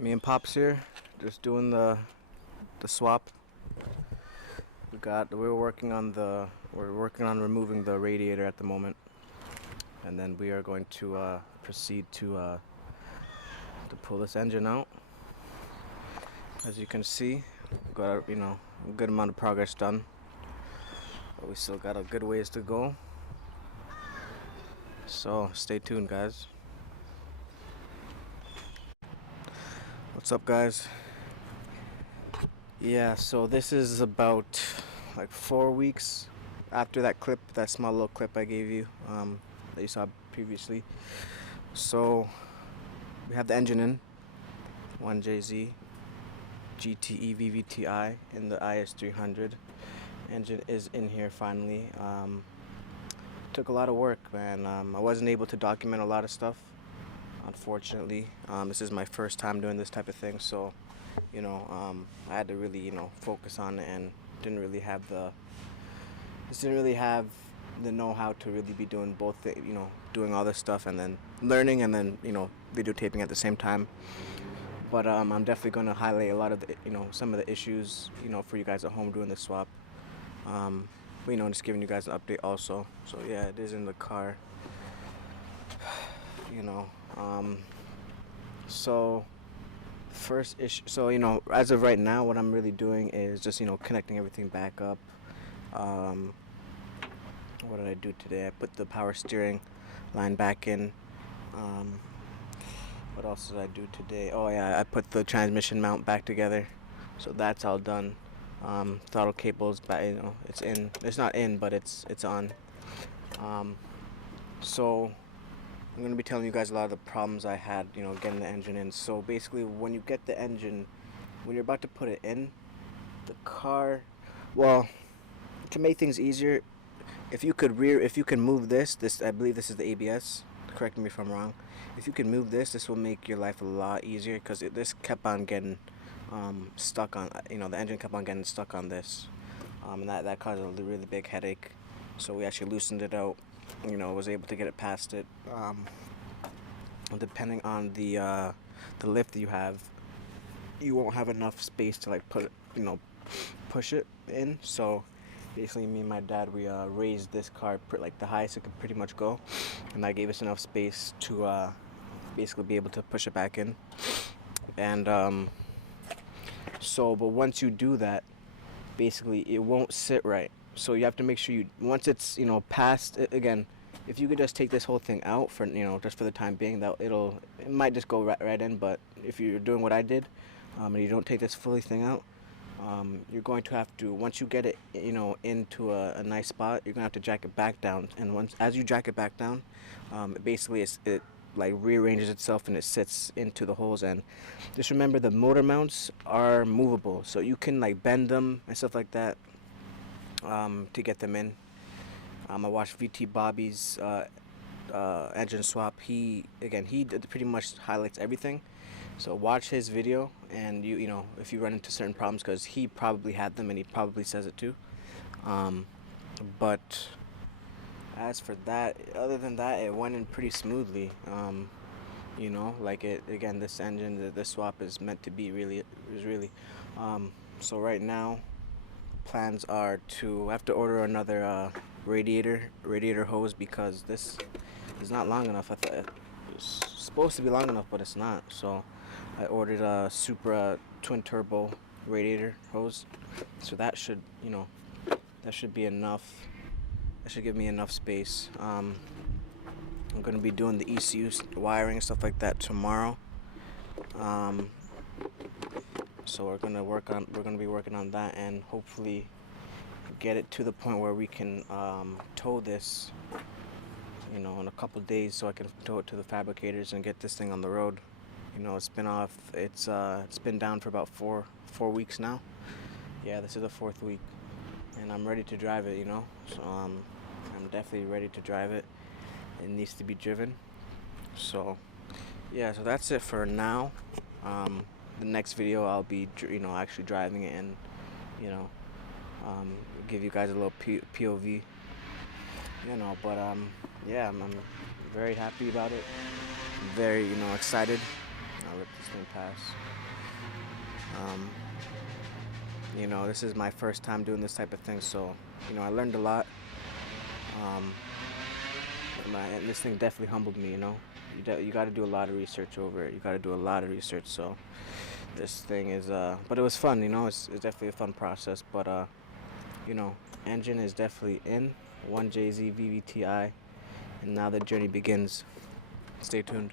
Me and Pops here, just doing the swap. We're working on removing the radiator at the moment, and then we are going to proceed to pull this engine out. As you can see, we got a good amount of progress done, but we still got a good ways to go. So stay tuned, guys. What's up, guys? Yeah, so this is about like 4 weeks after that small little clip I gave you, that you saw previously. So we have the engine in 1jzgte VVTi in the is300. Engine is in here finally. Took a lot of work, man. I wasn't able to document a lot of stuff, unfortunately. This is my first time doing this type of thing, so I had to really focus on it, and didn't really have the know-how to really be doing both doing all this stuff and then learning and then videotaping at the same time. But I'm definitely going to highlight a lot of the some of the issues for you guys at home doing the swap. But just giving you guys an update also. So yeah, it is in the car. So first issue, so as of right now, what I'm really doing is just connecting everything back up. What did I do today? I put the power steering line back in. What else did I do today? Oh yeah, I put the transmission mount back together, so that's all done. Throttle cable's back, it's in. It's not in, but it's on. So I'm gonna be telling you guys a lot of the problems I had, getting the engine in. So basically, when you get the engine, when you're about to put it in, the car, well, to make things easier, if you can move this, I believe this is the ABS. Correct me if I'm wrong. If you can move this will make your life a lot easier, because this kept on getting stuck on, the engine kept on getting stuck on this, and that caused a really big headache. So we actually loosened it out. Was able to get it past it. Depending on the lift you have, you won't have enough space to like push it in. So basically, me and my dad, we raised this car like the highest it could pretty much go, and that gave us enough space to basically be able to push it back in. And but once you do that, basically it won't sit right. So you have to make sure once it's past it, again, if you could just take this whole thing out for just for the time being, that it might just go right in. But if you're doing what I did, and you don't take this fully thing out, you're going to have to, once you get it into a nice spot, you're gonna have to jack it back down. And as you jack it back down, basically it like rearranges itself and it sits into the holes. And just remember, the motor mounts are movable, so you can like bend them and stuff like that, to get them in. I watched VT Bobby's engine swap. He pretty much highlights everything. So watch his video, and if you run into certain problems, because he probably had them and he probably says it too. But as for that, other than that, it went in pretty smoothly. Like this engine, the swap is meant to be really. So right now, plans are to have to order another radiator hose, because this is not long enough. I thought it was supposed to be long enough, but it's not. So I ordered a Supra twin turbo radiator hose. So that should be enough. That should give me enough space. I'm gonna be doing the ECU wiring and stuff like that tomorrow. So we're gonna be working on that, and hopefully get it to the point where we can tow this in a couple days, so I can tow it to the fabricators and get this thing on the road. It's been down for about four weeks now. Yeah, this is the 4th week, and I'm ready to drive it. So I'm definitely ready to drive it. It needs to be driven. So yeah, so that's it for now. The next video, I'll be actually driving it, and give you guys a little POV. But yeah, I'm very happy about it. Very excited. let this thing pass. You know, this is my first time doing this type of thing, so you know, I learned a lot. Um, and this thing definitely humbled me. You know, you got to do a lot of research over it. You got to do a lot of research. So this thing is, but it was fun. You know, it's definitely a fun process. But you know, engine is definitely in 1jzgte, and now the journey begins. Stay tuned.